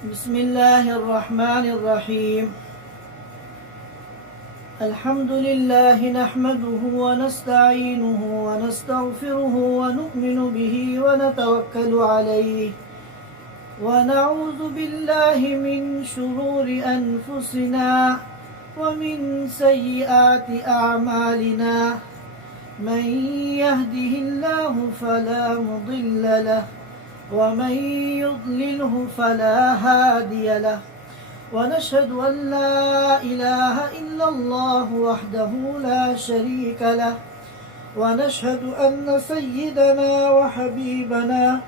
بسم الله الرحمن الرحيم. الحمد لله نحمده ونستعينه ونستغفره ونؤمن به ونتوكل عليه ونعوذ بالله من شرور أنفسنا ومن سيئات أعمالنا. من يهده الله فلا مضل له ومن يضلله فلا هادي له. ونشهد أن لا إله إلا الله وحده لا شريك له. ونشهد أن سيدنا وحبيبنا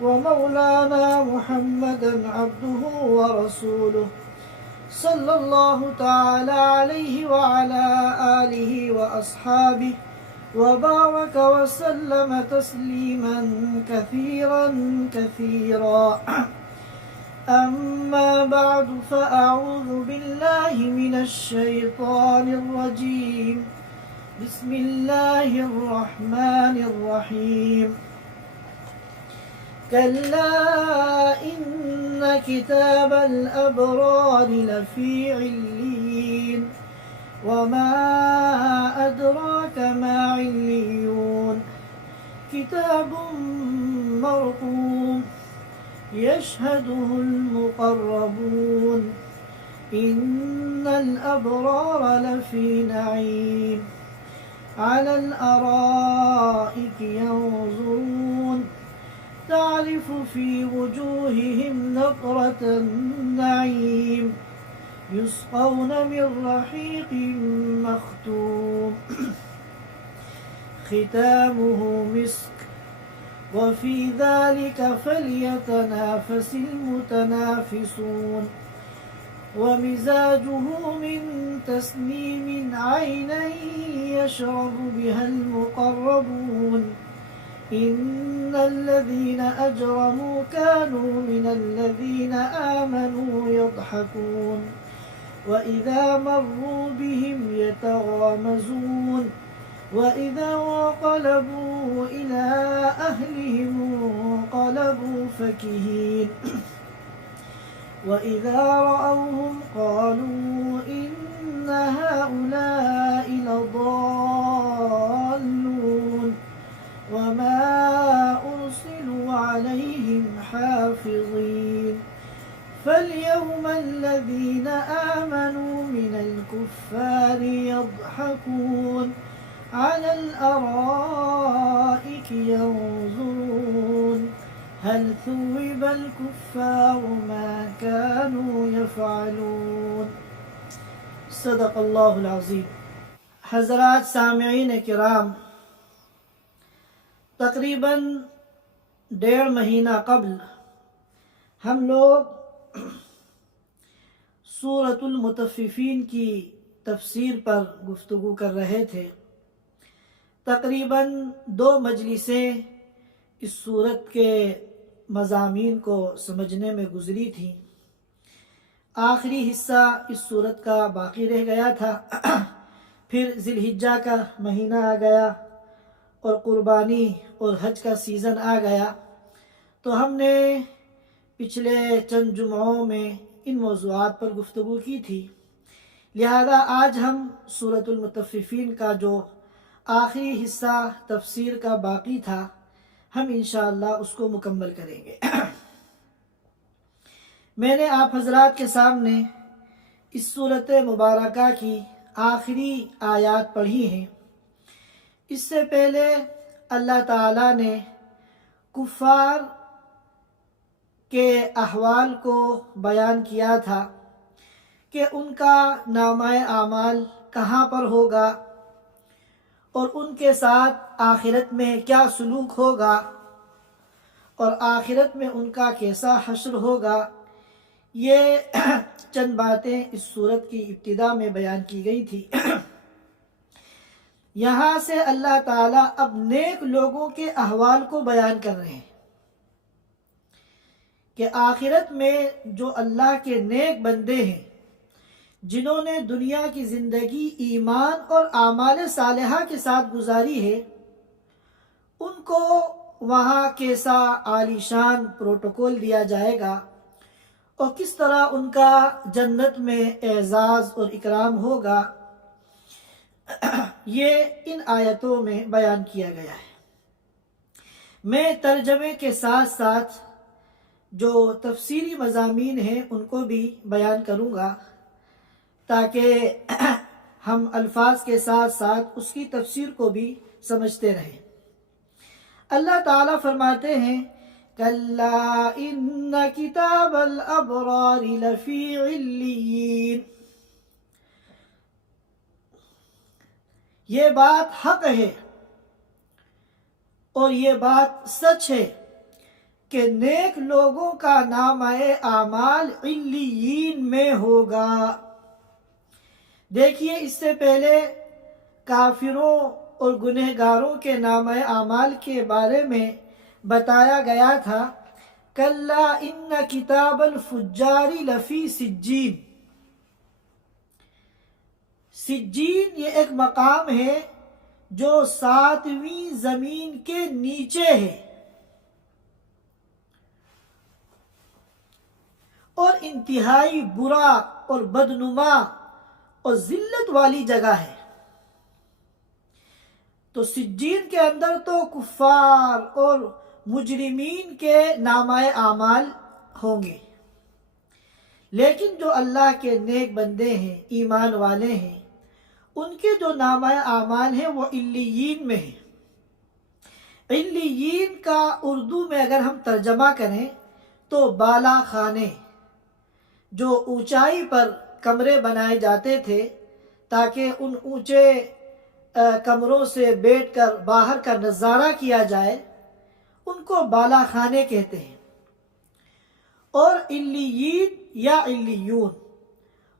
ومولانا محمدا عبده ورسوله صلى الله تعالى عليه وعلى آله وأصحابه وبارك وسلم تسليما كثيرا كثيرا. أما بعد فأعوذ بالله من الشيطان الرجيم. بسم الله الرحمن الرحيم. كلا إن كتاب الأبرار لفي عليين وما أدراك ما عليون. كتاب مرقوم يشهده المقربون. إن الأبرار لفي نعيم على الأرائك ينظرون تعرف في وجوههم نضرة النعيم يسقون من رحيق مختوم ختامه مسك وفي ذلك فليتنافس المتنافسون. ومزاجه من تسنيم عينا يشرب بها المقربون. إن الذين أجرموا كانوا من الذين آمنوا يضحكون وإذا مروا بهم يتغامزون وإذا انقلبوا إلى أهلهم انقلبوا فكهين وإذا رأوهم قالوا إن هؤلاء لضالون وما أرسلوا عليهم حافظين. فاليوم الذين آمنوا من الكفار يضحكون على الأرائك ينظرون هل ثوب الكفار ما كانوا يفعلون. صدق اللہ العظیم. حضرات سامعین کرام، تقریباً 1.5 مہینہ قبل ہم لوگ سورۃ المطففین کی تفسیر پر گفتگو کر رہے تھے. تقریباً 2 مجلسیں اس سورت کے مضامین کو سمجھنے میں گزری تھیں. آخری حصہ اس سورت کا باقی رہ گیا تھا. پھر ذی الحجہ کا مہینہ آ گیا اور قربانی اور حج کا سیزن آ گیا، تو ہم نے پچھلے چند جمعوں میں ان موضوعات پر گفتگو کی تھی. لہذا آج ہم سورۃ المطففین کا جو آخری حصہ تفسیر کا باقی تھا، ہم انشاءاللہ اس کو مکمل کریں گے. میں نے آپ حضرات کے سامنے اس سورۃ مبارکہ کی آخری آیات پڑھی ہیں. اس سے پہلے اللہ تعالیٰ نے کفار کے احوال کو بیان کیا تھا کہ ان کا نامہ اعمال کہاں پر ہوگا اور ان کے ساتھ آخرت میں کیا سلوک ہوگا اور آخرت میں ان کا کیسا حشر ہوگا. یہ چند باتیں اس سورت کی ابتدا میں بیان کی گئی تھی. یہاں سے اللہ تعالیٰ اب نیک لوگوں کے احوال کو بیان کر رہے ہیں کہ آخرت میں جو اللہ کے نیک بندے ہیں، جنہوں نے دنیا کی زندگی ایمان اور اعمال صالحہ کے ساتھ گزاری ہے، ان کو وہاں کیسا عالی شان پروٹوکول دیا جائے گا، اور کس طرح ان کا جنت میں اعزاز اور اکرام ہوگا، یہ ان آیتوں میں بیان کیا گیا ہے۔ میں ترجمے کے ساتھ ساتھ جو تفسیری مضامین ہیں ان کو بھی بیان کروں گا تاکہ ہم الفاظ کے ساتھ ساتھ اس کی تفسیر کو بھی سمجھتے رہیں۔ اللہ تعالیٰ فرماتے ہیں کَلَّا إِنَّ كِتَابَ الْأَبْرَارِ لَفِي عِلِّيِّينَ، یہ بات حق ہے اور یہ بات سچ ہے کہ نیک لوگوں کا نامہ اعمال علیین میں ہوگا۔ دیکھیے اس سے پہلے کافروں اور گنہگاروں کے نامہ اعمال کے بارے میں بتایا گیا تھا کَلَّا إِنَّ كِتَابَ الْفُجَّارِ لَفِي سِجِّينَ۔ سجین یہ ایک مقام ہے جو 7ویں زمین کے نیچے ہے اور انتہائی برا اور بدنما اور ذلت والی جگہ ہے۔ تو سجین کے اندر تو کفار اور مجرمین کے نامہ اعمال ہوں گے، لیکن جو اللہ کے نیک بندے ہیں، ایمان والے ہیں، ان کے جو نامہ اعمال ہیں وہ علیین میں ہیں۔ علیین کا اردو میں اگر ہم ترجمہ کریں تو بالا خانے، جو اونچائی پر کمرے بنائے جاتے تھے تاکہ ان اونچے کمروں سے بیٹھ کر باہر کا نظارہ کیا جائے، ان کو بالا خانے کہتے ہیں۔ اور علیین یا علیون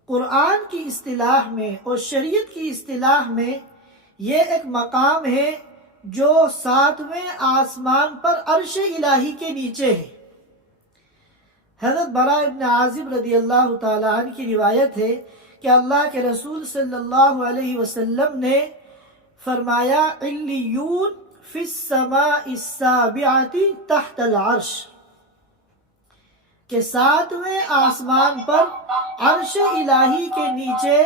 قرآن کی اصطلاح میں اور شریعت کی اصطلاح میں یہ ایک مقام ہے جو 7ویں آسمان پر عرش الہی کے نیچے ہے۔ حضرت براء ابن عازب رضی اللہ تعالیٰ عنہ کی روایت ہے کہ اللہ کے رسول صلی اللہ علیہ وسلم نے فرمایا علیون فی السماء السابعۃ تحت العرش، کہ 7ویں آسمان پر عرش الہی کے نیچے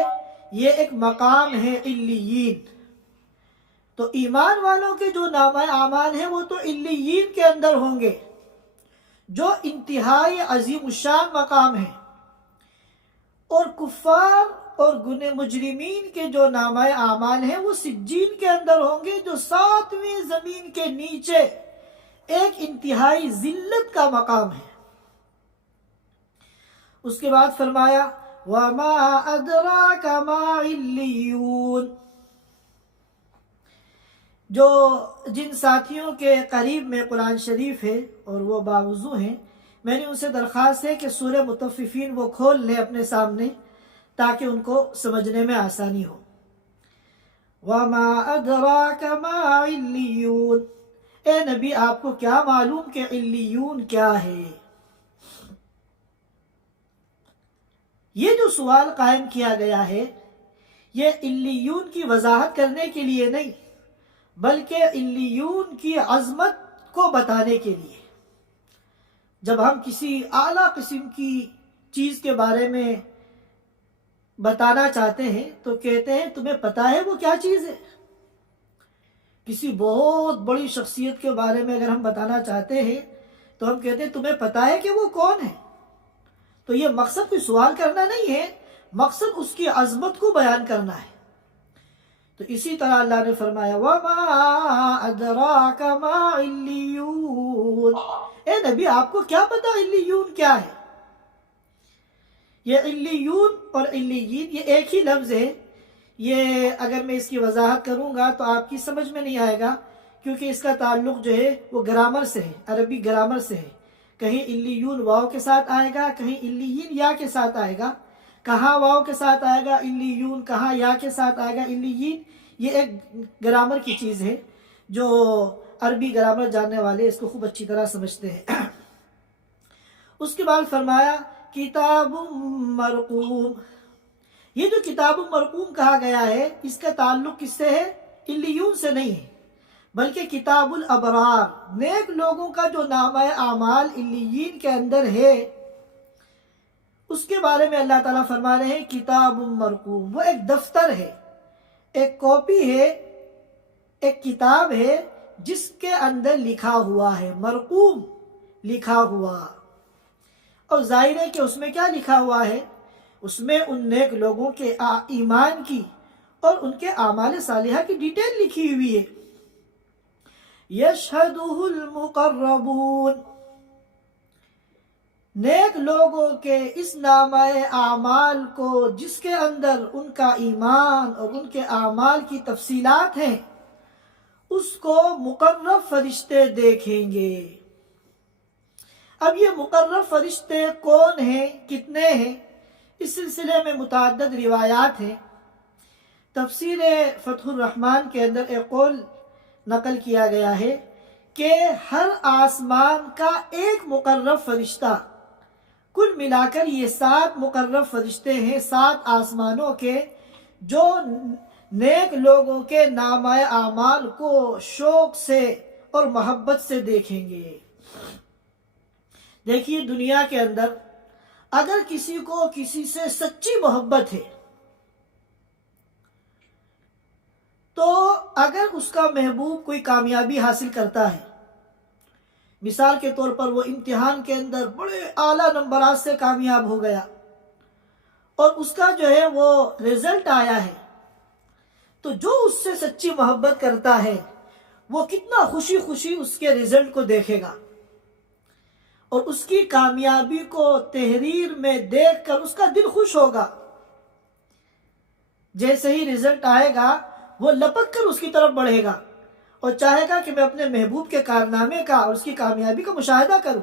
یہ ایک مقام ہے علیین۔ تو ایمان والوں کے جو نامہ اعمال ہیں وہ تو علیین کے اندر ہوں گے، جو انتہائی عظیم الشان مقام ہے، اور کفار اور مجرمین کے جو نامہ اعمال ہیں وہ سجین کے اندر ہوں گے، جو 7ویں زمین کے نیچے ایک انتہائی ذلت کا مقام ہے۔ اس کے بعد فرمایا وَمَا أَدْرَاكَ مَا عِلِّيُّونَ، جو جن ساتھیوں کے قریب میں قرآن شریف ہے اور وہ باوضو ہیں، میں نے ان سے درخواست ہے کہ سورہ مطففین وہ کھول لیں اپنے سامنے تاکہ ان کو سمجھنے میں آسانی ہو۔ وَمَا أَدْرَاكَ مَا عِلِّيُّونَ، اے نبی آپ کو کیا معلوم کہ علیون کیا ہے؟ یہ جو سوال قائم کیا گیا ہے یہ علیون کی وضاحت کرنے کے لیے نہیں بلکہ علیون کی عظمت کو بتانے کے لیے۔ جب ہم کسی اعلیٰ قسم کی چیز کے بارے میں بتانا چاہتے ہیں تو کہتے ہیں تمہیں پتہ ہے وہ کیا چیز ہے؟ کسی بہت بڑی شخصیت کے بارے میں اگر ہم بتانا چاہتے ہیں تو ہم کہتے ہیں تمہیں پتہ ہے کہ وہ کون ہے؟ تو یہ مقصد کوئی سوال کرنا نہیں ہے، مقصد اس کی عظمت کو بیان کرنا ہے۔ تو اسی طرح اللہ نے فرمایا وَمَا أَدْرَاكَ مَا عِلِّيُّونَ، اے نبی آپ کو کیا پتا علیون کیا ہے؟ یہ علیون اور علیین یہ ایک ہی لفظ ہے۔ یہ اگر میں اس کی وضاحت کروں گا تو آپ کی سمجھ میں نہیں آئے گا، کیونکہ اس کا تعلق جو ہے وہ گرامر سے ہے، عربی گرامر سے ہے۔ کہیں علیون واو کے ساتھ آئے گا، کہیں علیین یا کے ساتھ آئے گا، کہاں واو کے ساتھ آئے گا علیون، کہاں یا کے ساتھ آئے گا علیین۔ یہ ایک گرامر کی چیز ہے جو عربی گرامر جاننے والے اس کو خوب اچھی طرح سمجھتے ہیں۔ اس کے بعد فرمایا کتاب مرقوم، یہ جو کتاب مرقوم کہا گیا ہے اس کا تعلق کس سے ہے؟ علیون سے نہیں ہے بلکہ کتاب الابرار، نیک لوگوں کا جو نامہ اعمال علیین کے اندر ہے اس کے بارے میں اللہ تعالیٰ فرما رہے ہیں کتاب مرقوم، وہ ایک دفتر ہے، ایک کاپی ہے، ایک کتاب ہے جس کے اندر لکھا ہوا ہے، مرقوم لکھا ہوا۔ اور ظاہر ہے کہ اس میں کیا لکھا ہوا ہے؟ اس میں ان نیک لوگوں کے ایمان کی اور ان کے اعمال صالحہ کی ڈیٹیل لکھی ہوئی ہے۔ یشہدہ المقربون، نیک لوگوں کے اس نامہ اعمال کو جس کے اندر ان کا ایمان اور ان کے اعمال کی تفصیلات ہیں، اس کو مقرب فرشتے دیکھیں گے۔ اب یہ مقرب فرشتے کون ہیں، کتنے ہیں؟ اس سلسلے میں متعدد روایات ہیں۔ تفسیر فتح الرحمن کے اندر ایک قول نقل کیا گیا ہے کہ ہر آسمان کا ایک مقرب فرشتہ، کل ملا کر یہ 7 مقرب فرشتے ہیں 7 آسمانوں کے، جو نیک لوگوں کے نامہ اعمال کو شوق سے اور محبت سے دیکھیں گے۔ دیکھیے دنیا کے اندر اگر کسی کو کسی سے سچی محبت ہے تو اگر اس کا محبوب کوئی کامیابی حاصل کرتا ہے، مثال کے طور پر وہ امتحان کے اندر بڑے اعلیٰ نمبرات سے کامیاب ہو گیا اور اس کا جو ہے وہ رزلٹ آیا ہے، تو جو اس سے سچی محبت کرتا ہے وہ کتنا خوشی خوشی اس کے رزلٹ کو دیکھے گا اور اس کی کامیابی کو تحریر میں دیکھ کر اس کا دل خوش ہوگا۔ جیسے ہی رزلٹ آئے گا وہ لپک کر اس کی طرف بڑھے گا اور چاہے گا کہ میں اپنے محبوب کے کارنامے کا اور اس کی کامیابی کا مشاہدہ کروں۔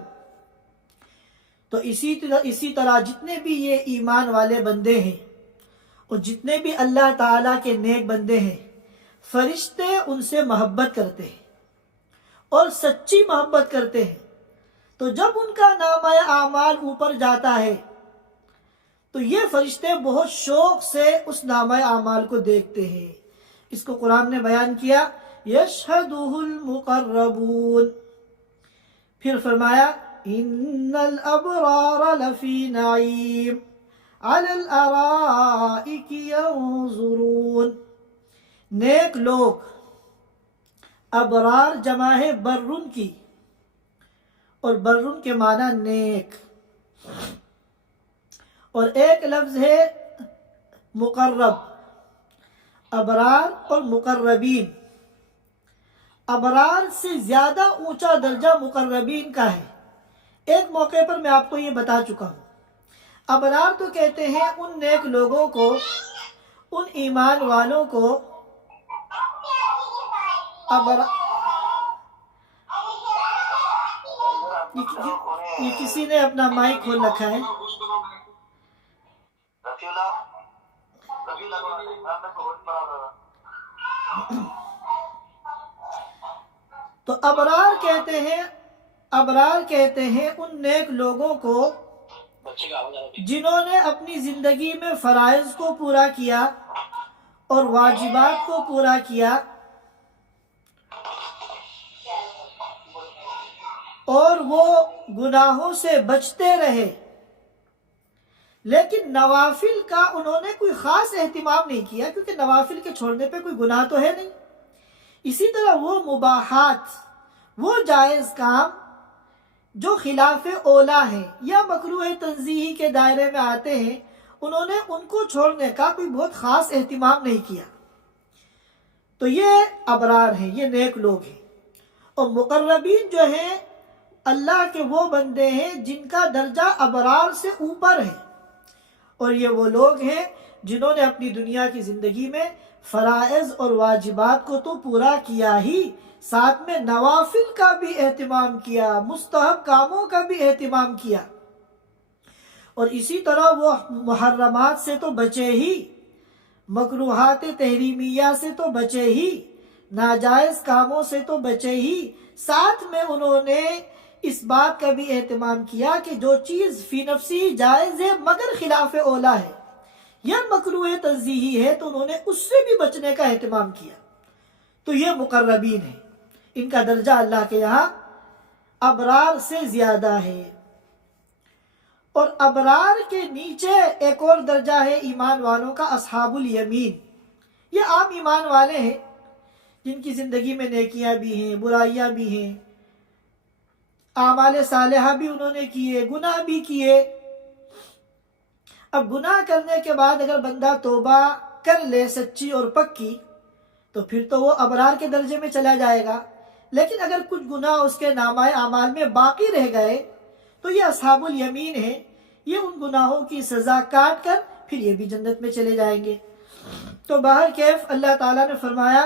تو اسی طرح جتنے بھی یہ ایمان والے بندے ہیں اور جتنے بھی اللہ تعالیٰ کے نیک بندے ہیں، فرشتے ان سے محبت کرتے ہیں اور سچی محبت کرتے ہیں۔ تو جب ان کا نامہ اعمال اوپر جاتا ہے تو یہ فرشتے بہت شوق سے اس نامہ اعمال کو دیکھتے ہیں۔ اس کو قرآن نے بیان کیا یشہدہ المقربون، پھر فرمایا ان الابرار لفی نعیم علی الارائک ینظرون، نیک لوگ، ابرار جمع ہے برن کی، اور برن کے معنی نیک، اور ایک لفظ ہے مقرب، ابرار اور مقربین۔ ابرار سے زیادہ اونچا درجہ مقربین کا ہے۔ ایک موقع پر میں آپ کو یہ بتا چکا ہوں۔ ابرار تو کہتے ہیں ان نیک لوگوں کو، ان ایمان والوں کو یہ کسی نے اپنا مائک کھول رکھا ہے۔ تو ابرار کہتے ہیں ان نیک لوگوں کو جنہوں نے اپنی زندگی میں فرائض کو پورا کیا اور واجبات کو پورا کیا اور وہ گناہوں سے بچتے رہے، لیکن نوافل کا انہوں نے کوئی خاص اہتمام نہیں کیا، کیونکہ نوافل کے چھوڑنے پہ کوئی گناہ تو ہے نہیں۔ اسی طرح وہ مباحات، وہ جائز کام جو خلاف اولا ہیں یا مکروہ تنزیہی کے دائرے میں آتے ہیں، انہوں نے ان کو چھوڑنے کا کوئی بہت خاص اہتمام نہیں کیا۔ تو یہ ابرار ہیں، یہ نیک لوگ ہیں۔ اور مقربین جو ہیں اللہ کے وہ بندے ہیں جن کا درجہ ابرار سے اوپر ہے، اور یہ وہ لوگ ہیں جنہوں نے اپنی دنیا کی زندگی میں فرائض اور واجبات کو تو پورا کیا ہی، ساتھ میں نوافل کا بھی اہتمام کیا، مستحب کاموں کا بھی اہتمام کیا، اور اسی طرح وہ محرمات سے تو بچے ہی، مکروہات تحریمیہ سے تو بچے ہی، ناجائز کاموں سے تو بچے ہی، ساتھ میں انہوں نے اس بات کا بھی اہتمام کیا کہ جو چیز فی نفسی جائز ہے مگر خلاف اولا ہے یا مکروہ تنزیہی ہے تو انہوں نے اس سے بھی بچنے کا اہتمام کیا۔ تو یہ مقربین ہیں، ان کا درجہ اللہ کے یہاں ابرار سے زیادہ ہے۔ اور ابرار کے نیچے ایک اور درجہ ہے ایمان والوں کا، اصحاب الیمین۔ یہ عام ایمان والے ہیں جن کی زندگی میں نیکیاں بھی ہیں، برائیاں بھی ہیں، اعمال صالحہ بھی انہوں نے کیے، گناہ بھی کیے۔ اب گناہ کرنے کے بعد اگر بندہ توبہ کر لے سچی اور پکی تو پھر تو وہ ابرار کے درجے میں چلا جائے گا، لیکن اگر کچھ گناہ اس کے نامہ اعمال میں باقی رہ گئے تو یہ اصحاب الیمین ہیں، یہ ان گناہوں کی سزا کاٹ کر پھر یہ بھی جنت میں چلے جائیں گے۔ تو بہرکیف اللہ تعالیٰ نے فرمایا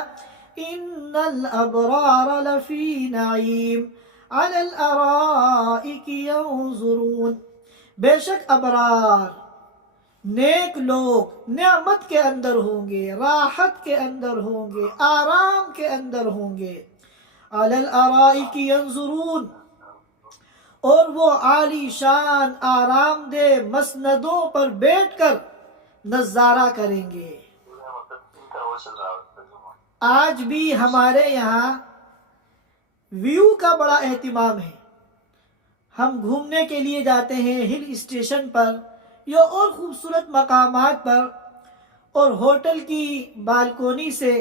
ان الابرار لفی نعیم علی الارائک ینظرون، بے شک ابرار نیک لوگ نعمت کے اندر ہوں گے، راحت کے اندر ہوں گے، آرام کے اندر ہوں گے، علی الارائک ینظرون، اور وہ عالی شان آرام دہ مسندوں پر بیٹھ کر نظارہ کریں گے۔ آج بھی ہمارے یہاں ویو کا بڑا اہتمام ہے، ہم گھومنے کے لیے جاتے ہیں ہل اسٹیشن پر یا اور خوبصورت مقامات پر، اور ہوٹل کی بالکونی سے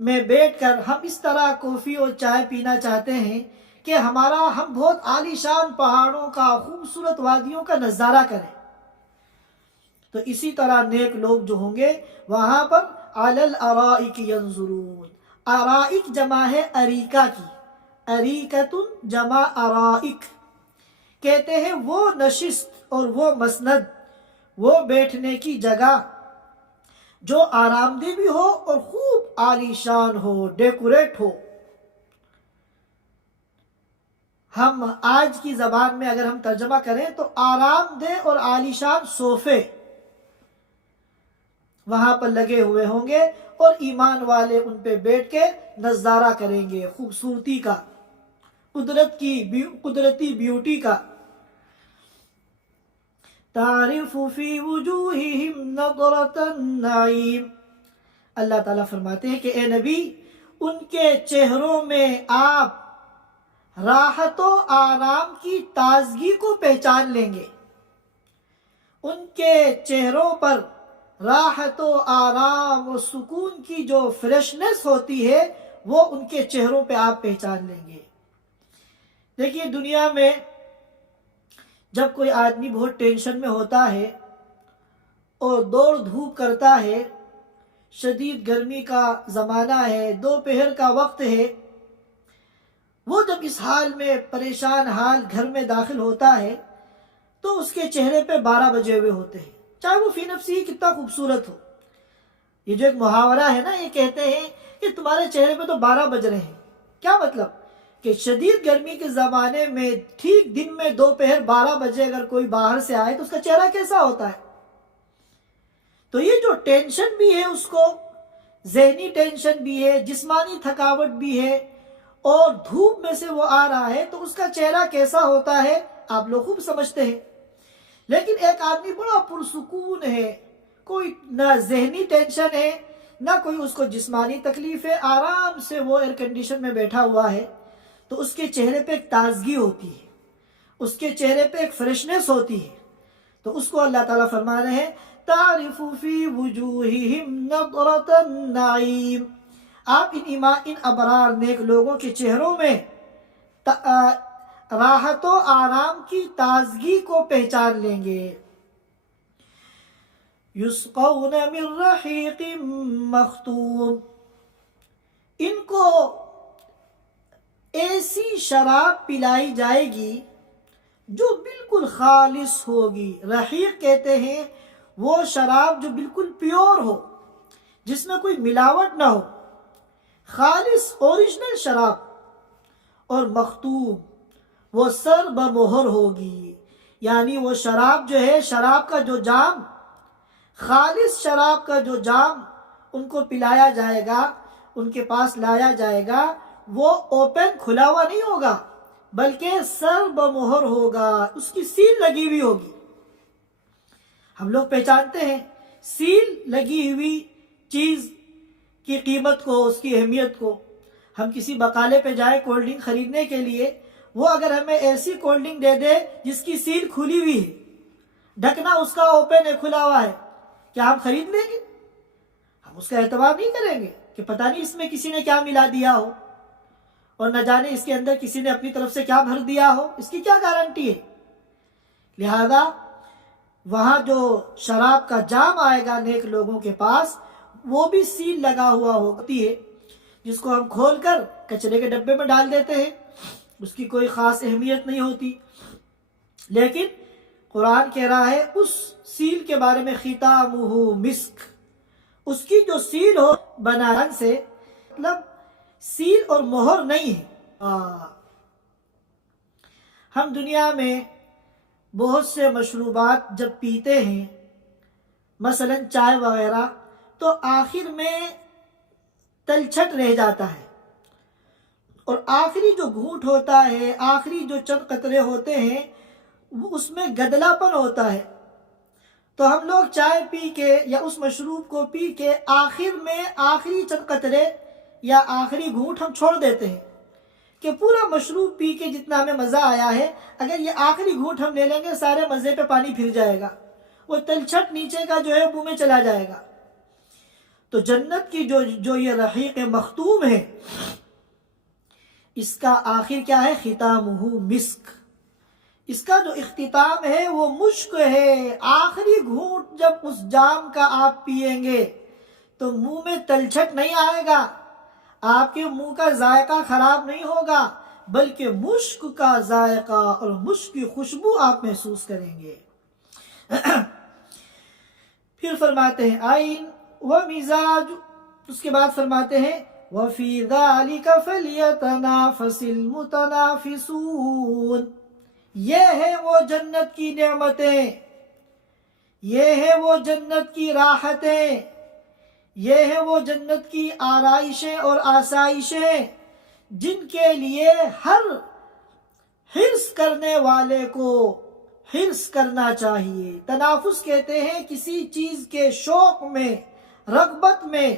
میں بیٹھ کر ہم اس طرح کافی اور چائے پینا چاہتے ہیں کہ ہم بہت عالی شان پہاڑوں کا، خوبصورت وادیوں کا نظارہ کریں۔ تو اسی طرح نیک لوگ جو ہوں گے وہاں پر علی الارائک ینظرون، ارائک جمع ہے اریکہ کی، اریکۃ جمع ارائک، کہتے ہیں وہ نشست اور وہ مسند، وہ بیٹھنے کی جگہ جو آرام دہ بھی ہو اور خوب عالی شان ہو، ڈیکوریٹ ہو۔ ہم آج کی زبان میں اگر ہم ترجمہ کریں تو آرام دہ اور عالی شان صوفے وہاں پر لگے ہوئے ہوں گے، اور ایمان والے ان پہ بیٹھ کے نظارہ کریں گے خوبصورتی کا، قدرتی بیوٹی کا۔ تعرف فی وجوہہم نضرۃ النعیم، اللہ تعالیٰ فرماتے ہیں کہ اے نبی ان کے چہروں میں آپ راحت و آرام کی تازگی کو پہچان لیں گے، ان کے چہروں پر راحت و آرام و سکون کی جو فریشنس ہوتی ہے وہ ان کے چہروں پہ آپ پہچان لیں گے۔ دیکھیے دنیا میں جب کوئی آدمی بہت ٹینشن میں ہوتا ہے اور دوڑ دھوپ کرتا ہے، شدید گرمی کا زمانہ ہے، دوپہر کا وقت ہے، وہ جب اس حال میں پریشان حال گھر میں داخل ہوتا ہے تو اس کے چہرے پہ 12 بجے ہوئے ہوتے ہیں، چاہے وہ فی نفسی ہی کتنا خوبصورت ہو۔ یہ جو ایک محاورہ ہے نا، یہ کہتے ہیں کہ تمہارے چہرے پہ تو 12 بج رہے ہیں، کیا مطلب کہ شدید گرمی کے زمانے میں ٹھیک دن میں دوپہر 12 بجے اگر کوئی باہر سے آئے تو اس کا چہرہ کیسا ہوتا ہے؟ تو یہ جو ٹینشن بھی ہے اس کو، ذہنی ٹینشن بھی ہے، جسمانی تھکاوٹ بھی ہے، اور دھوپ میں سے وہ آ رہا ہے تو اس کا چہرہ کیسا ہوتا ہے آپ لوگ خوب سمجھتے ہیں۔ لیکن ایک آدمی بڑا پرسکون ہے، کوئی نہ ذہنی ٹینشن ہے نہ کوئی اس کو جسمانی تکلیف ہے، آرام سے وہ ایئر کنڈیشن میں بیٹھا ہوا ہے، تو اس کے چہرے پہ ایک تازگی ہوتی ہے، اس کے چہرے پہ ایک فریشنس ہوتی ہے۔ تو اس کو اللہ تعالیٰ فرما رہے ہیں تعرف فی وجوہہم نضرۃ النعیم، آپ ان ابرار نیک لوگوں کے چہروں میں راحت و آرام کی تازگی کو پہچان لیں گے۔ یسقون من رحیق مختوم، ان کو ایسی شراب پلائی جائے گی جو بالکل خالص ہوگی۔ رحیق کہتے ہیں وہ شراب جو بالکل پیور ہو، جس میں کوئی ملاوٹ نہ ہو، خالص اوریجنل شراب۔ اور مختوم وہ سر بمہر ہوگی، یعنی وہ شراب جو ہے، شراب کا جو جام، خالص شراب کا جو جام ان کو پلایا جائے گا، ان کے پاس لایا جائے گا، وہ اوپن کھلا ہوا نہیں ہوگا بلکہ سر بمہر ہوگا، اس کی سیل لگی ہوئی ہوگی۔ ہم لوگ پہچانتے ہیں سیل لگی ہوئی چیز کی قیمت کو، اس کی اہمیت کو۔ ہم کسی بقالے پہ جائیں کولڈ ڈرنک خریدنے کے لیے، وہ اگر ہمیں ایسی کولڈ ڈرنک دے دے جس کی سیل کھلی ہوئی ہے ڈھکنا اس کا اوپن ہے، کھلا ہوا ہے، کیا ہم خرید لیں گے؟ ہم اس کا اعتبار نہیں کریں گے کہ پتہ نہیں اس میں کسی نے کیا ملا دیا ہو، اور نہ جانے اس کے اندر کسی نے اپنی طرف سے کیا بھر دیا ہو، اس کی کیا گارنٹی ہے؟ لہذا وہاں جو شراب کا جام آئے گا نیک لوگوں کے پاس، وہ بھی سیل لگا ہوا ہوتی ہے، جس کو ہم کھول کر کچرے کے ڈبے میں ڈال دیتے ہیں، اس کی کوئی خاص اہمیت نہیں ہوتی۔ لیکن قرآن کہہ رہا ہے اس سیل کے بارے میں، ختامہ مسک، اس کی جو سیل ہو بنارن سے، مطلب سیل اور مہر نہیں ہے۔ ہم دنیا میں بہت سے مشروبات جب پیتے ہیں، مثلا چائے وغیرہ، تو آخر میں تلچھٹ رہ جاتا ہے، اور آخری جو گھونٹ ہوتا ہے، آخری جو چند قطرے ہوتے ہیں، اس میں گدلا پن ہوتا ہے۔ تو ہم لوگ چائے پی کے یا اس مشروب کو پی کے آخر میں آخری چند قطرے یا آخری گھونٹ ہم چھوڑ دیتے ہیں کہ پورا مشروب پی کے جتنا ہمیں مزہ آیا ہے، اگر یہ آخری گھونٹ ہم لے لیں گے سارے مزے پہ پانی پھر جائے گا، وہ تلچھٹ نیچے کا جو ہے منہ میں چلا جائے گا۔ تو جنت کی جو یہ رحیق مختوم ہے، اس کا آخر کیا ہے؟ ختامہ مسک، اس کا جو اختتام ہے وہ مشک ہے۔ آخری گھونٹ جب اس جام کا آپ پیئیں گے تو منہ میں تلچھٹ نہیں آئے گا، آپ کے منہ کا ذائقہ خراب نہیں ہوگا، بلکہ مشک کا ذائقہ اور مشک کی خوشبو آپ محسوس کریں گے۔ پھر فرماتے ہیں آئین ومزاج، اس کے بعد فرماتے ہیں وَفِي ذَلِكَ فَلْيَتَنَافَسِ الْمُتَنَافِسُونَ، یہ ہے وہ جنت کی نعمتیں، یہ ہے وہ جنت کی راحتیں، یہ ہے وہ جنت کی آرائشیں اور آسائشیں جن کے لیے ہر حرص کرنے والے کو حرص کرنا چاہیے۔ تنافس کہتے ہیں کسی چیز کے شوق میں، رغبت میں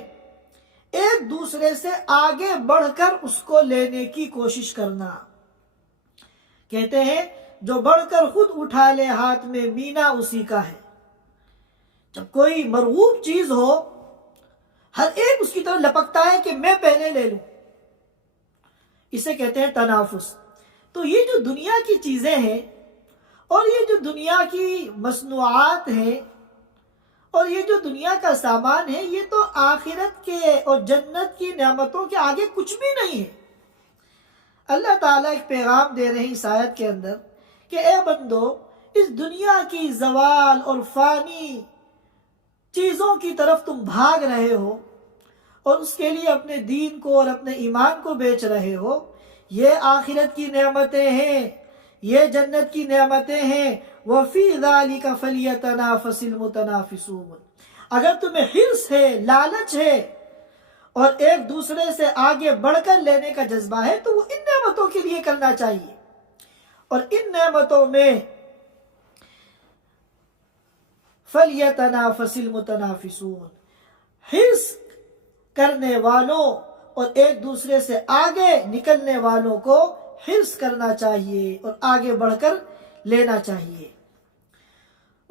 ایک دوسرے سے آگے بڑھ کر اس کو لینے کی کوشش کرنا۔ کہتے ہیں جو بڑھ کر خود اٹھا لے ہاتھ میں مینا اسی کا ہے۔ جب کوئی مرغوب چیز ہو، ہر ایک اس کی طرف لپکتا ہے کہ میں پہلے لے لوں، اسے کہتے ہیں تنافس۔ تو یہ جو دنیا کی چیزیں ہیں اور یہ جو دنیا کی مصنوعات ہیں اور یہ جو دنیا کا سامان ہے، یہ تو آخرت کے اور جنت کی نعمتوں کے آگے کچھ بھی نہیں ہے۔ اللہ تعالیٰ ایک پیغام دے رہے ہیں اس آیت کے اندر کہ اے بندو، اس دنیا کی زوال اور فانی چیزوں کی طرف تم بھاگ رہے ہو اور اس کے لیے اپنے دین کو اور اپنے ایمان کو بیچ رہے ہو، یہ آخرت کی نعمتیں ہیں، یہ جنت کی نعمتیں ہیں۔ وَفِي ذَلِكَ فَلْيَتَنَافَسِ الْمُتَنَافِسُونَ، اگر تمہیں حرص ہے، لالچ ہے اور ایک دوسرے سے آگے بڑھ کر لینے کا جذبہ ہے، تو وہ ان نعمتوں کے لیے کرنا چاہیے۔ اور ان نعمتوں میں فَلْيَتَنَافَسِ الْمُتَنَافِسُونَ، حرص کرنے والوں اور ایک دوسرے سے آگے نکلنے والوں کو حرص کرنا چاہیے اور آگے بڑھ کر لینا چاہیے۔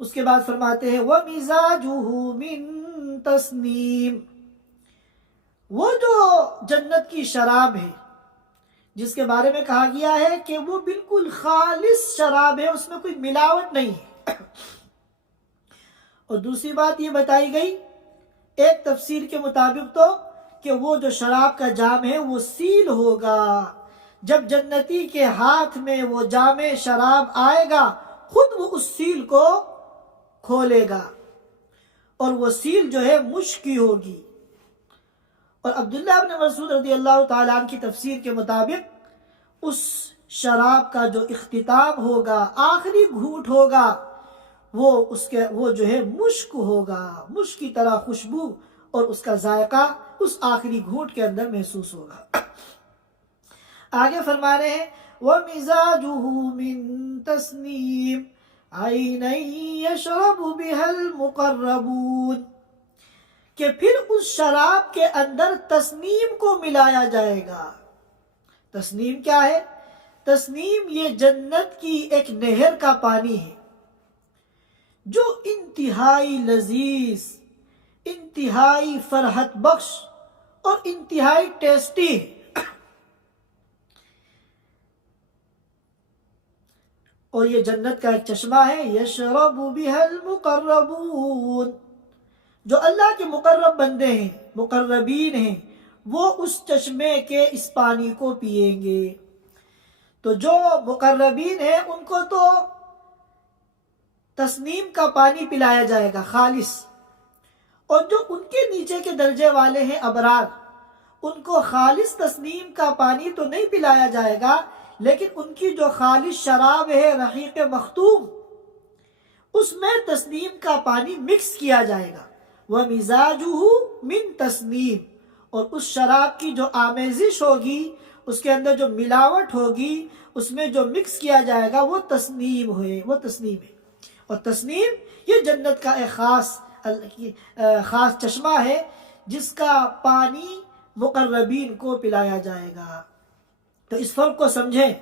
اس کے بعد فرماتے ہیں وَمِزَاجُهُ مِن تَسْنِيمٍ، وہ جو جنت کی شراب ہے جس کے بارے میں کہا گیا ہے کہ وہ بالکل خالص شراب ہے، اس میں کوئی ملاوٹ نہیں ہے۔ اور دوسری بات یہ بتائی گئی ایک تفسیر کے مطابق تو کہ وہ جو شراب کا جام ہے وہ سیل ہوگا، جب جنتی کے ہاتھ میں وہ جام شراب آئے گا خود وہ اس سیل کو کھولے گا، اور وہ سیل جو ہے مشک کی ہوگی۔ اور عبداللہ بن مسعود رضی اللہ تعالیٰ عنہ کی تفسیر کے مطابق اس شراب کا جو اختتام ہوگا، آخری گھونٹ ہوگا، وہ جو ہے مشک ہوگا، مشک کی طرح خوشبو اور اس کا ذائقہ اس آخری گھونٹ کے اندر محسوس ہوگا۔ آگے فرما رہے ہیں وَمِزَاجُهُ مِن تَسْنِيمٍ عَيْنًا يَشْرَبُ بِهَا الْمُقَرَّبُونَ، کہ پھر اس شراب کے اندر تسنیم کو ملایا جائے گا۔ تسنیم کیا ہے؟ تسنیم یہ جنت کی ایک نہر کا پانی ہے جو انتہائی لذیذ، انتہائی فرحت بخش اور انتہائی ٹیسٹی ہے۔ اور یہ جنت کا ایک چشمہ ہے، یشرب بها المقربون، جو اللہ کے مقرب بندے ہیں، مقربین ہیں، وہ اس چشمے کے اس پانی کو پئیں گے۔ تو جو مقربین ہیں ان کو تو تسنیم کا پانی پلایا جائے گا خالص، اور جو ان کے نیچے کے درجے والے ہیں ابرار، ان کو خالص تسنیم کا پانی تو نہیں پلایا جائے گا، لیکن ان کی جو خالص شراب ہے رحیق مختوم، اس میں تسنیم کا پانی مکس کیا جائے گا۔ وَمِزَاجُهُ مِن تسنیم، اور اس شراب کی جو آمیزش ہوگی، اس کے اندر جو ملاوٹ ہوگی، اس میں جو مکس کیا جائے گا وہ تسنیم ہے، وہ تسنیم ہے۔ اور تسنیم یہ جنت کا ایک خاص چشمہ ہے جس کا پانی مقربین کو پلایا جائے گا۔ تو اس فرق کو سمجھیں،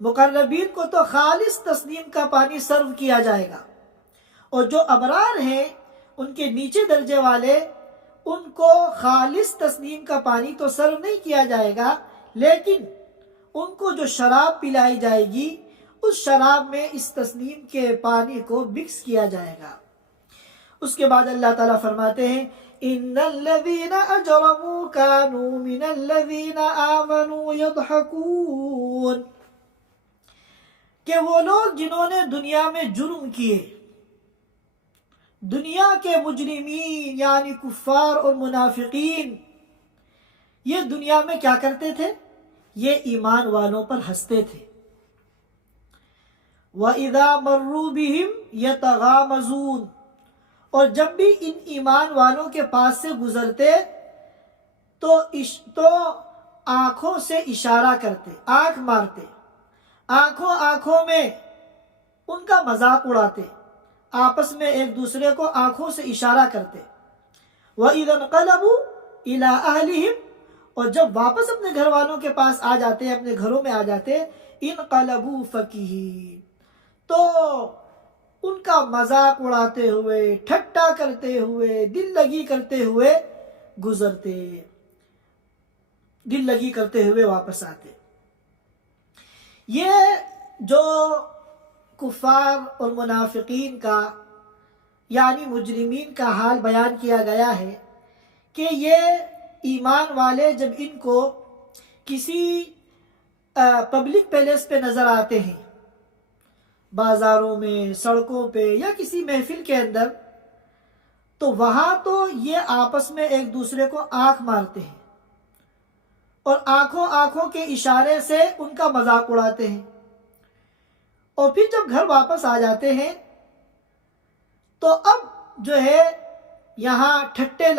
مقربین کو تو خالص تسنیم کا پانی سرو کیا جائے گا، اور جو ابرار ہیں ان کے نیچے درجے والے، ان کو خالص تسنیم کا پانی تو سرو نہیں کیا جائے گا، لیکن ان کو جو شراب پلائی جائے گی اس شراب میں اس تسنیم کے پانی کو مکس کیا جائے گا۔ اس کے بعد اللہ تعالیٰ فرماتے ہیں ان الذین اجرموا کانوا من الذین آمنوا یضحکون، کہ وہ لوگ جنہوں نے دنیا میں جرم کیے، دنیا کے مجرمین یعنی کفار اور منافقین، یہ دنیا میں کیا کرتے تھے؟ یہ ایمان والوں پر ہنستے تھے۔ وَإِذَا مَرُّوا بِهِمْ يَتَغَامَزُونَ، اور جب بھی ان ایمان والوں کے پاس سے گزرتے تو آنکھوں سے اشارہ کرتے، آنکھ مارتے، آنکھوں میں ان کا مذاق اڑاتے، آپس میں ایک دوسرے کو آنکھوں سے اشارہ کرتے۔ وَإِذَا انْقَلَبُوا إِلَىٰ أَهْلِهِمْ، اور جب واپس اپنے گھر والوں کے پاس آ جاتے، اپنے گھروں میں آ جاتے، انقلبوا فکہین، تو ان کا مذاق اڑاتے ہوئے، ٹھٹا کرتے ہوئے، دل لگی کرتے ہوئے گزرتے، دل لگی کرتے ہوئے واپس آتے۔ یہ جو کفار اور منافقین کا یعنی مجرمین کا حال بیان کیا گیا ہے کہ یہ ایمان والے جب ان کو کسی پبلک پیلیس پہ نظر آتے ہیں، بازاروں میں، سڑکوں پہ یا کسی محفل کے اندر، تو وہاں تو یہ آپس میں ایک دوسرے کو آنکھ مارتے ہیں اور آنکھوں کے اشارے سے ان کا مذاق اڑاتے ہیں، اور پھر جب گھر واپس آ جاتے ہیں تو اب جو ہے یہاں ٹھٹے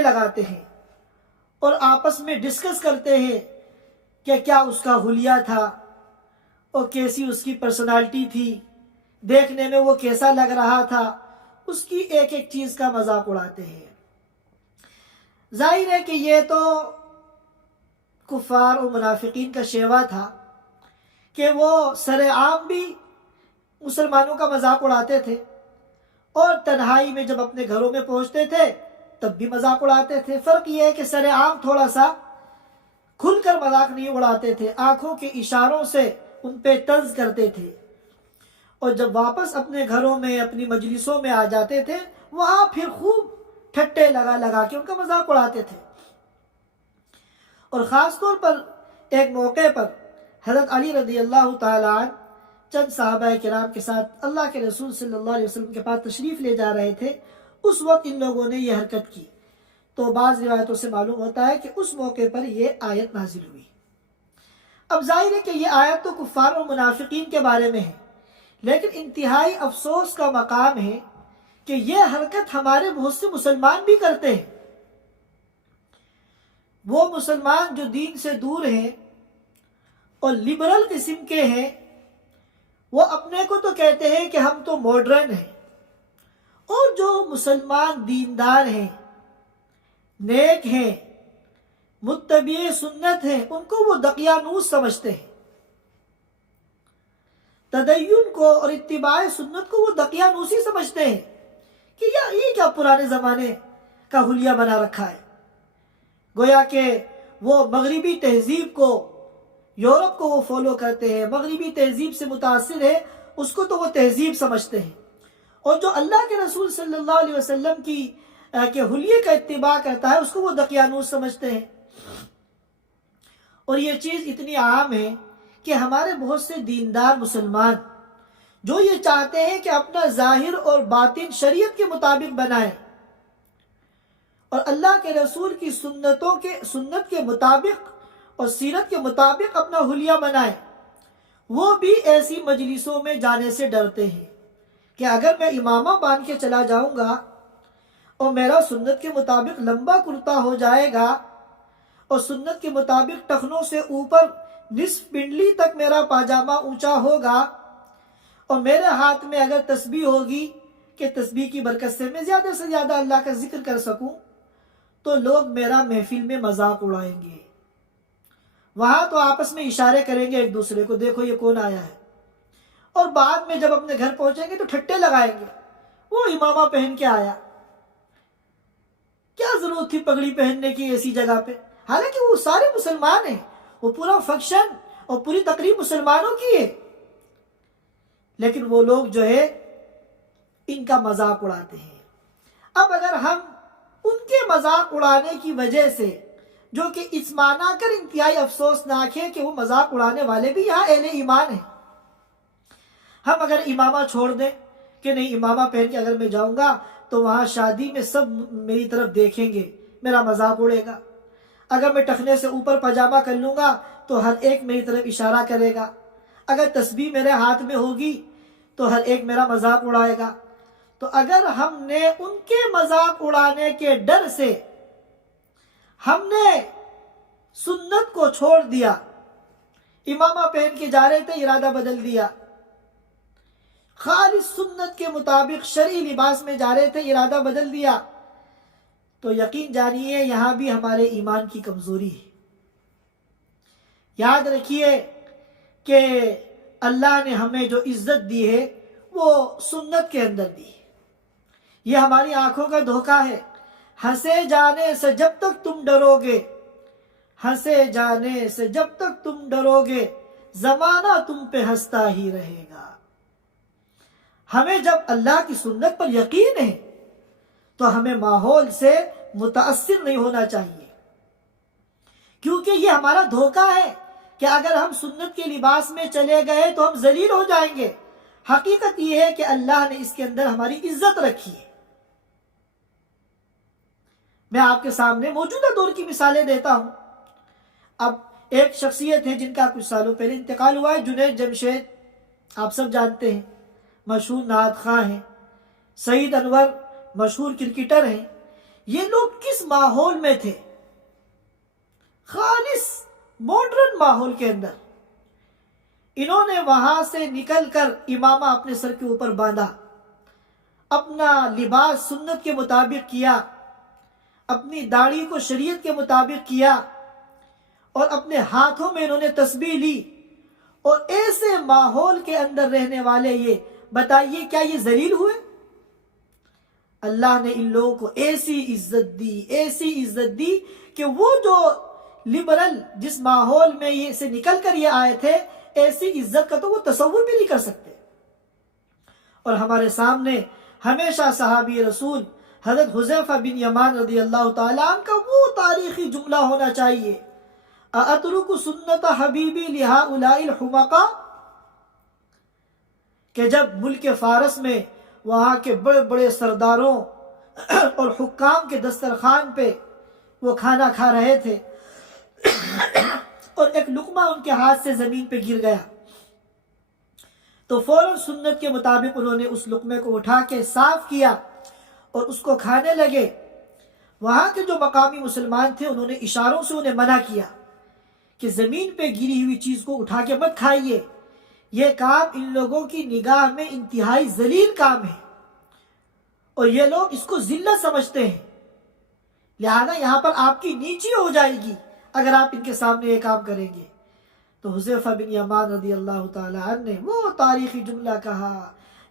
لگاتے ہیں اور آپس میں ڈسکس کرتے ہیں کہ کیا اس کا حلیہ تھا اور کیسی اس کی پرسنالٹی تھی، دیکھنے میں وہ کیسا لگ رہا تھا، اس کی ایک ایک چیز کا مذاق اڑاتے ہیں۔ ظاہر ہے کہ یہ تو کفار اور منافقین کا شیوا تھا کہ وہ سر عام بھی مسلمانوں کا مذاق اڑاتے تھے، اور تنہائی میں جب اپنے گھروں میں پہنچتے تھے تب بھی مذاق اڑاتے تھے۔ فرق یہ ہے کہ سر عام تھوڑا سا کھل کر مذاق نہیں اڑاتے تھے، آنکھوں کے اشاروں سے ان پہ طنز کرتے تھے، اور جب واپس اپنے گھروں میں، اپنی مجلسوں میں آ جاتے تھے، وہاں پھر خوب ٹھٹے لگا کے ان کا مذاق اڑاتے تھے۔ اور خاص طور پر ایک موقع پر حضرت علی رضی اللہ تعالیٰ عنہ چند صحابہ کرام کے ساتھ اللہ کے رسول صلی اللہ علیہ وسلم کے پاس تشریف لے جا رہے تھے، اس وقت ان لوگوں نے یہ حرکت کی۔ تو بعض روایتوں سے معلوم ہوتا ہے کہ اس موقع پر یہ آیت نازل ہوئی۔ اب ظاہر ہے کہ یہ آیت تو کفار اور منافقین کے بارے میں ہے، لیکن انتہائی افسوس کا مقام ہے کہ یہ حرکت ہمارے بہت سے مسلمان بھی کرتے ہیں۔ وہ مسلمان جو دین سے دور ہیں اور لبرل قسم کے ہیں، وہ اپنے کو تو کہتے ہیں کہ ہم تو ماڈرن ہیں، اور جو مسلمان دیندار ہیں، نیک ہیں، متبع سنت ہیں، ان کو وہ دقیانوس سمجھتے ہیں۔ تدین کو اور اتباع سنت کو وہ دقیانوسی سمجھتے ہیں کہ یہ کیا پرانے زمانے کا حلیہ بنا رکھا ہے. گویا کہ وہ مغربی تہذیب کو، یورپ کو وہ فالو کرتے ہیں، مغربی تہذیب سے متاثر ہے، اس کو تو وہ تہذیب سمجھتے ہیں. اور جو اللہ کے رسول صلی اللہ علیہ وسلم کے حلیے کا اتباع کرتا ہے اس کو وہ دقیانوس سمجھتے ہیں. اور یہ چیز اتنی عام ہے کہ ہمارے بہت سے دیندار مسلمان جو یہ چاہتے ہیں کہ اپنا ظاہر اور باطن شریعت کے مطابق بنائیں اور اللہ کے رسول کی سنت کے مطابق اور سیرت کے مطابق اپنا حلیہ بنائیں، وہ بھی ایسی مجلسوں میں جانے سے ڈرتے ہیں کہ اگر میں امامہ باندھ کے چلا جاؤں گا اور میرا سنت کے مطابق لمبا کرتا ہو جائے گا اور سنت کے مطابق ٹخنوں سے اوپر نصف پنڈلی تک میرا پاجامہ اونچا ہوگا اور میرے ہاتھ میں اگر تسبیح ہوگی کہ تسبیح کی برکت سے میں زیادہ سے زیادہ اللہ کا ذکر کر سکوں، تو لوگ میرا محفل میں مذاق اڑائیں گے. وہاں تو آپس میں اشارے کریں گے ایک دوسرے کو، دیکھو یہ کون آیا ہے، اور بعد میں جب اپنے گھر پہنچیں گے تو ٹھٹے لگائیں گے، وہ امامہ پہن کے آیا، کیا ضرورت تھی پگڑی پہننے کی ایسی جگہ پہ. حالانکہ وہ سارے مسلمان ہیں، وہ پورا فنکشن اور پوری تقریب مسلمانوں کی ہے، لیکن وہ لوگ جو ہے ان کا مذاق اڑاتے ہیں. اب اگر ہم ان کے مذاق اڑانے کی وجہ سے، جو کہ اس معنی کر انتہائی افسوسناک ہے کہ وہ مذاق اڑانے والے بھی یہاں اہل ایمان ہیں، ہم اگر امامہ چھوڑ دیں کہ نہیں امامہ پہن کے اگر میں جاؤں گا تو وہاں شادی میں سب میری طرف دیکھیں گے، میرا مذاق اڑے گا، اگر میں ٹخنے سے اوپر پاجامہ کر لوں گا تو ہر ایک میری طرف اشارہ کرے گا، اگر تسبیح میرے ہاتھ میں ہوگی تو ہر ایک میرا مذاق اڑائے گا. تو اگر ہم نے ان کے مذاق اڑانے کے ڈر سے ہم نے سنت کو چھوڑ دیا، امامہ پہن کے جا رہے تھے ارادہ بدل دیا، خالص سنت کے مطابق شرعی لباس میں جا رہے تھے ارادہ بدل دیا، تو یقین جانیے یہاں بھی ہمارے ایمان کی کمزوری ہے. یاد رکھیے کہ اللہ نے ہمیں جو عزت دی ہے وہ سنت کے اندر دی ہے. یہ ہماری آنکھوں کا دھوکہ ہے. ہنسے جانے سے جب تک تم ڈرو گے، ہنسے جانے سے جب تک تم ڈرو گے، زمانہ تم پہ ہنستا ہی رہے گا. ہمیں جب اللہ کی سنت پر یقین ہے تو ہمیں ماحول سے متاثر نہیں ہونا چاہیے، کیونکہ یہ ہمارا دھوکہ ہے کہ اگر ہم سنت کے لباس میں چلے گئے تو ہم ذلیل ہو جائیں گے. حقیقت یہ ہے کہ اللہ نے اس کے اندر ہماری عزت رکھی ہے. میں آپ کے سامنے موجودہ دور کی مثالیں دیتا ہوں. اب ایک شخصیت ہے جن کا کچھ سالوں پہلے انتقال ہوا ہے، جنید جمشید، آپ سب جانتے ہیں، مشہور نعت خواں ہیں. سعید انور مشہور کرکٹر ہیں. یہ لوگ کس ماحول میں تھے؟ خالص ماڈرن ماحول کے اندر. انہوں نے وہاں سے نکل کر امامہ اپنے سر کے اوپر باندھا، اپنا لباس سنت کے مطابق کیا، اپنی داڑھی کو شریعت کے مطابق کیا، اور اپنے ہاتھوں میں انہوں نے تسبیح لی. اور ایسے ماحول کے اندر رہنے والے یہ بتائیے کیا یہ ذلیل ہوئے؟ اللہ نے ان لوگوں کو ایسی عزت دی کہ وہ جو لبرل جس ماحول میں یہ سے نکل کر یہ آئے تھے، ایسی عزت کا تو وہ تصور بھی نہیں کر سکتے. اور ہمارے سامنے ہمیشہ صحابی رسول حضرت حذیفہ بن یمان رضی اللہ تعالیٰ عنہ کا وہ تاریخی جملہ ہونا چاہیے، اَأَتْرُكُ سُنَّةَ حَبِيبِي لِهَؤُلَاءِ الْحُمَقَاءِ، کہ جب ملک فارس میں وہاں کے بڑے بڑے سرداروں اور حکام کے دسترخوان پہ وہ کھانا کھا رہے تھے اور ایک لقمہ ان کے ہاتھ سے زمین پہ گر گیا، تو فوراً سنت کے مطابق انہوں نے اس لقمے کو اٹھا کے صاف کیا اور اس کو کھانے لگے. وہاں کے جو مقامی مسلمان تھے انہوں نے اشاروں سے انہیں منع کیا کہ زمین پہ گری ہوئی چیز کو اٹھا کے مت کھائیے، یہ کام ان لوگوں کی نگاہ میں انتہائی ذلیل کام ہے اور یہ لوگ اس کو ذلت سمجھتے ہیں، لہذا یہاں پر آپ کی نیچی ہو جائے گی اگر آپ ان کے سامنے یہ کام کریں گے. تو حذیفہ بن یمان رضی اللہ تعالی عنہ نے وہ تاریخی جملہ کہا،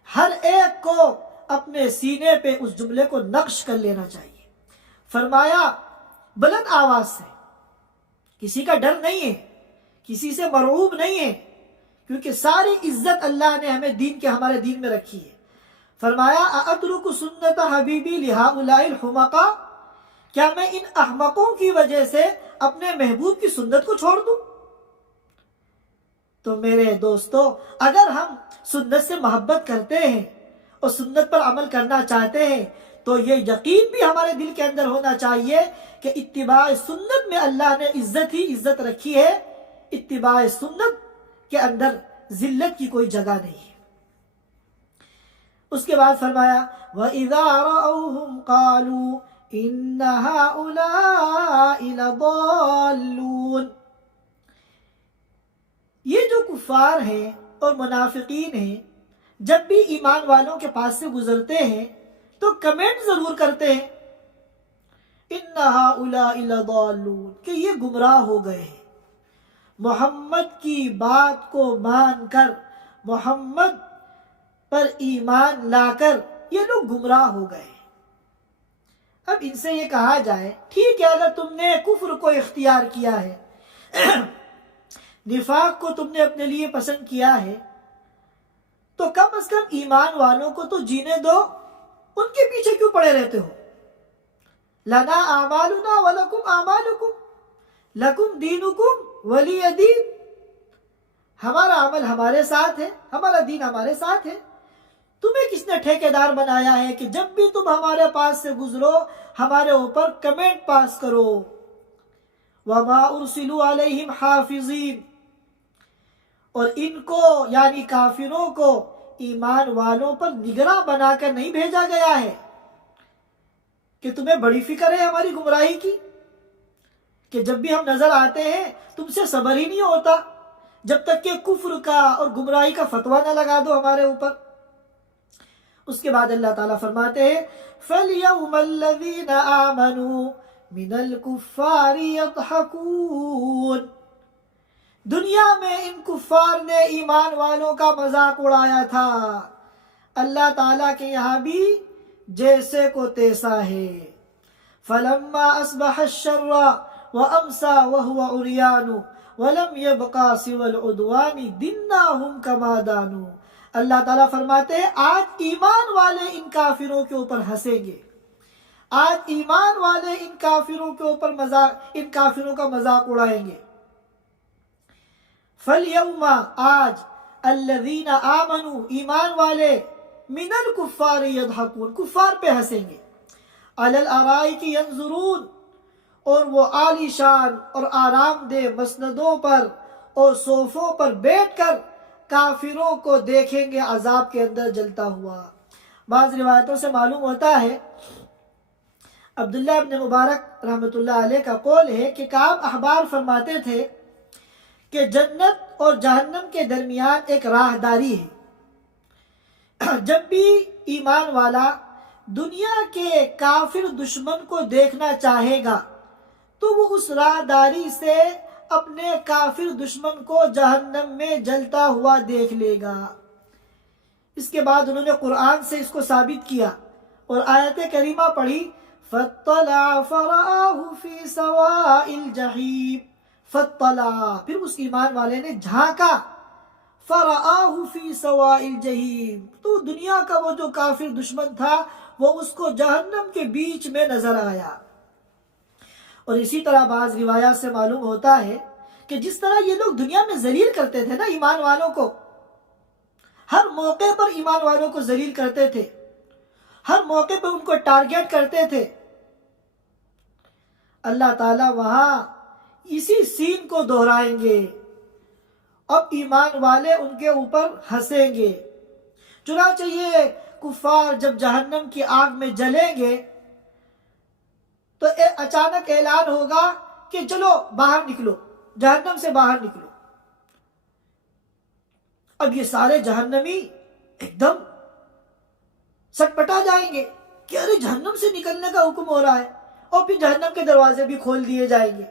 ہر ایک کو اپنے سینے پہ اس جملے کو نقش کر لینا چاہیے۔ فرمایا بلند آواز سے، کسی کا ڈر نہیں ہے، کسی سے مرعوب نہیں ہے، کیونکہ ساری عزت اللہ نے ہمیں دین کے ہمارے دین میں رکھی ہے۔ فرمایا اَأَتْرُكُ سُنَّتَ حَبِيبِي لِهَؤُلَاءِ الْحُمَقَاءِ، کیا میں ان احمقوں کی وجہ سے اپنے محبوب کی سنت کو چھوڑ دوں؟ تو میرے دوستو، اگر ہم سنت سے محبت کرتے ہیں اور سنت پر عمل کرنا چاہتے ہیں تو یہ یقین بھی ہمارے دل کے اندر ہونا چاہیے کہ اتباع سنت میں اللہ نے عزت ہی عزت رکھی ہے، اتباع سنت کے اندر ذلت کی کوئی جگہ نہیں ہے۔ اس کے بعد فرمایا وَإِذَا رَأَوْهُمْ قَالُوا إِنَّ هَؤُلَاءِ لَضَالُّونَ، یہ جو کفار ہیں اور منافقین ہیں، جب بھی ایمان والوں کے پاس سے گزرتے ہیں تو کمنٹ ضرور کرتے ہیں إِنَّ هَؤُلَاءِ لَضَالُّونَ، کہ یہ گمراہ ہو گئے ہیں۔ محمد کی بات کو مان کر، محمد پر ایمان لا کر یہ لوگ گمراہ ہو گئے۔ اب ان سے یہ کہا جائے ٹھیک ہے، اگر تم نے کفر کو اختیار کیا ہے، نفاق کو تم نے اپنے لیے پسند کیا ہے، تو کم از کم ایمان والوں کو تو جینے دو، ان کے پیچھے کیوں پڑے رہتے ہو؟ لنا اعمالنا ولکم اعمالکم لکم دینکم ولی دین، ہمارا عمل ہمارے ساتھ ہے، ہمارا دین ہمارے ساتھ ہے۔ تمہیں کس نے ٹھیکیدار بنایا ہے کہ جب بھی تم ہمارے پاس سے گزرو ہمارے اوپر کمنٹ پاس کرو؟ وما ارسلوا علیہم حافظین، اور ان کو یعنی کافروں کو ایمان والوں پر نگراں بنا کر نہیں بھیجا گیا ہے کہ تمہیں بڑی فکر ہے ہماری گمراہی کی، کہ جب بھی ہم نظر آتے ہیں تم سے صبر ہی نہیں ہوتا جب تک کہ کفر کا اور گمراہی کا فتویٰ نہ لگا دو ہمارے اوپر۔ اس کے بعد اللہ تعالیٰ فرماتے ہیں فَالْيَوْمَ الَّذِينَ آمَنُوا مِنَ الْكُفَّارِ يَضْحَكُونَ، دنیا میں ان کفار نے ایمان والوں کا مذاق اڑایا تھا، اللہ تعالیٰ کے یہاں بھی جیسے کو تیسا ہے۔ فَلَمَّا أَصْبَحَ الشَّرَّ وَأَمْسَى وَهُوَ عُرْيَانُ وَلَمْ يَبْقَى سِوَى الْعُدْوَانِ دِنَّاهُمْ كَمَا دَانُوا، اللہ تعالیٰ فرماتے ہیں آج ایمان والے ان کافروں کے اوپر ہنسیں گے، آج ایمان والے ان کافروں کے اوپر ان کافروں کا مذاق اڑائیں گے۔ فَالْيَوْمَ، آج، الَّذِينَ آمَنُوا، ایمان والے، مِنَ الْكُفَّارِ يَضْحَكُونَ، کفار پہ ہنسیں گے، عَلَى الْأَرَائِكِ يَنظُرُونَ، اور وہ عالی شان اور آرام دہ مسندوں پر اور صوفوں پر بیٹھ کر کافروں کو دیکھیں گے عذاب کے اندر جلتا ہوا۔ بعض روایتوں سے معلوم ہوتا ہے، عبداللہ ابن مبارک رحمۃ اللہ علیہ کا قول ہے کہ کعب احبار فرماتے تھے کہ جنت اور جہنم کے درمیان ایک راہداری ہے، جب بھی ایمان والا دنیا کے کافر دشمن کو دیکھنا چاہے گا تو وہ اس راہداری سے اپنے کافر دشمن کو جہنم میں جلتا ہوا دیکھ لے گا۔ اس کے بعد انہوں نے قرآن سے اس کو ثابت کیا اور آیت کریمہ پڑھی فَاطَّلَعَ فَرَآهُ فِي سَوَاءِ الْجَحِيمِ، فَاطَّلَعَ، پھر اس ایمان والے نے جھانکا، فَرَآهُ فِي سَوَاءِ الْجَحِيمِ، تو دنیا کا وہ جو کافر دشمن تھا وہ اس کو جہنم کے بیچ میں نظر آیا۔ اور اسی طرح بعض روایات سے معلوم ہوتا ہے کہ جس طرح یہ لوگ دنیا میں ذلیل کرتے تھے نا ایمان والوں کو، ہر موقع پر ایمان والوں کو ذلیل کرتے تھے، ہر موقع پر ان کو ٹارگیٹ کرتے تھے، اللہ تعالیٰ وہاں اسی سین کو دہرائیں گے، اب ایمان والے ان کے اوپر ہنسیں گے۔ چنانچہ یہ کفار جب جہنم کی آگ میں جلیں گے تو اچانک اعلان ہوگا کہ چلو باہر نکلو، جہنم سے باہر نکلو۔ اب یہ سارے جہنمی ایک دم سٹپٹا جائیں گے کہ ارے جہنم سے نکلنے کا حکم ہو رہا ہے، اور پھر جہنم کے دروازے بھی کھول دیے جائیں گے۔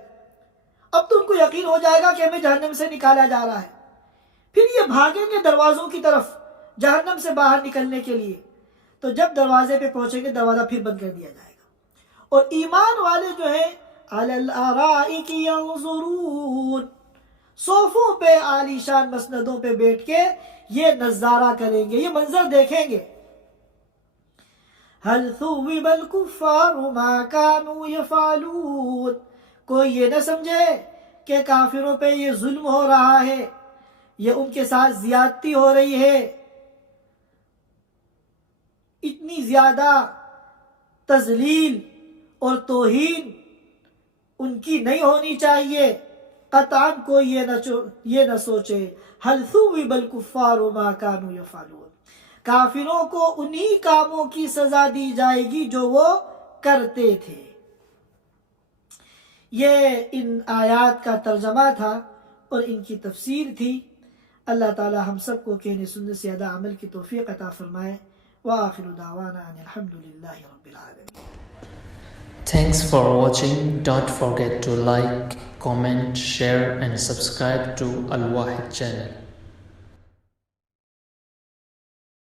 اب تو ان کو یقین ہو جائے گا کہ ہمیں جہنم سے نکالا جا رہا ہے. پھر یہ بھاگیں گے دروازوں کی طرف جہنم سے باہر نکلنے کے لیے. تو جب دروازے پہ پہنچیں گے دروازہ پھر بند کر دیا جائے گا. اور ایمان والے جو ہیں علی الارائک ینظرون، صوفوں پہ عالی شان مسندوں پہ بیٹھ کے یہ نظارہ کریں گے، یہ منظر دیکھیں گے. هل ثوب الکفار ما كانوا يفعلون، کوئی یہ نہ سمجھے کہ کافروں پہ یہ ظلم ہو رہا ہے، یہ ان کے ساتھ زیادتی ہو رہی ہے. اتنی زیادہ تذلیل اور توہین ان کی نہیں ہونی چاہیے. قطعاً کوئی یہ نہ سوچے. هل ثوب الکفار ما كانوا يفعلون، کافروں کو انہی کاموں کی سزا دی جائے گی جو وہ کرتے تھے. یہ ان آیات کا ترجمہ تھا اور ان کی تفسیر تھی. اللہ تعالی ہم سب کو کہنے سننے سے زیادہ عمل کی توفیق عطا فرمائے. وآخر دعوانا ان الحمد للہ رب العالمین. Thanks for watching. Don't forget to like, comment, share and subscribe to Al Wahid channel.